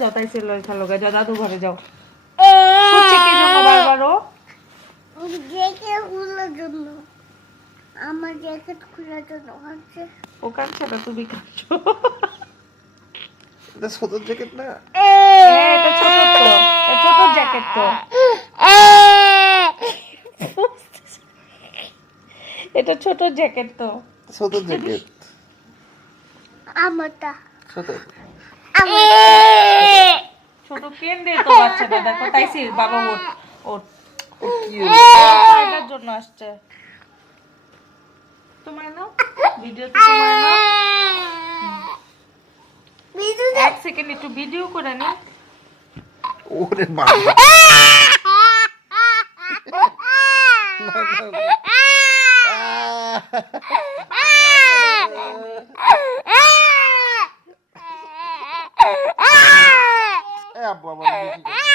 যাও তাই সে লয় খেলো যাও দাদু ঘরে যাও খুঁজছে কি জন্য বারবারও জ্যাকেট খোলার জন্য আমার জ্যাকেট খোলার জন্য হচ্ছে ও কাঁদছে না তুমি কাঁদছো এটা ছোট জ্যাকেট না এটা ছোট তো এটা ছোট জ্যাকেট তো এটা ছোট জ্যাকেট তো ছোট জ্যাকেট আমারটা ছোট ছোট কেন্দ্রে তো বাচ্চাটা দেখো তাইসি বাবা ওট ওট কি ফায়দার জন্য আসছে তোমার নাও ভিডিও তো তোমার নাও এক সেকেন্ড একটু ভিডিও করে নি ওরে বাবা আব্বু আমার